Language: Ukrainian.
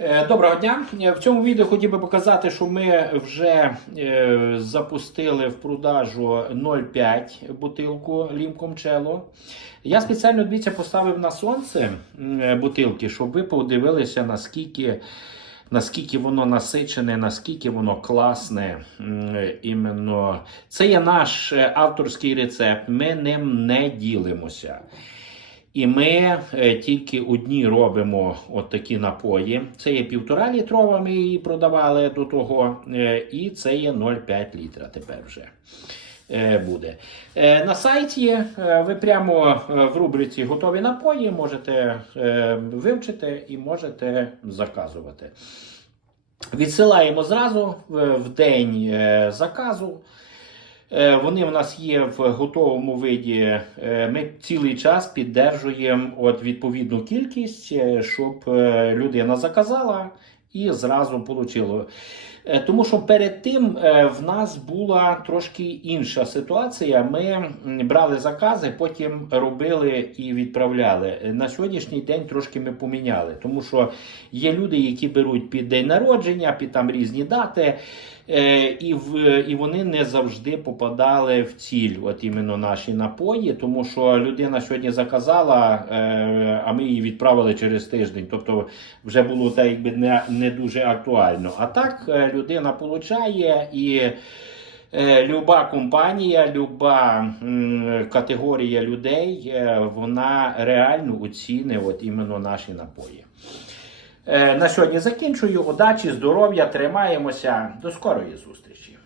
Е, Доброго дня. Е, В цьому відео хотів би показати, що ми вже е, запустили в продажу 0,5 бутилку лімкомчело. Я спеціально дивіться поставив на сонце бутилки, щоб ви подивилися, наскільки, наскільки воно насичене, наскільки воно класне. Іменно це є наш авторський рецепт. Ми ним не ділимося. І ми е, тільки одні робимо от такі напої. Це є півтора літрова, ми її продавали до того, е, і це є 0,5 літра тепер вже е, буде. На сайті ви прямо в рубриці Готові напої можете вивчити і можете заказувати. Відсилаємо зразу в день заказу. Е, Вони в нас є в готовому виді. Е, Ми цілий час піддержуємо от відповідну кількість, е, щоб людина заказала і зразу отримала. Тому що перед тим е, в нас була трошки інша ситуація. Ми брали закази, потім робили і відправляли. Е, На сьогоднішній день трошки ми поміняли, тому що є люди, які беруть під день народження, під там різні дати. Е, і, в, і вони не завжди попадали в ціль, от іменно наші напої, тому що людина сьогодні заказала, е, а ми її відправили через тиждень. Тобто вже було так, якби не, не дуже актуально. А так е, людина получає і. Е, Люба компанія, люба категорія людей, е, вона реально оцінить от іменно наші напої. На сьогодні закінчую. Удачі, здоров'я, тримаємося. До скорої зустрічі.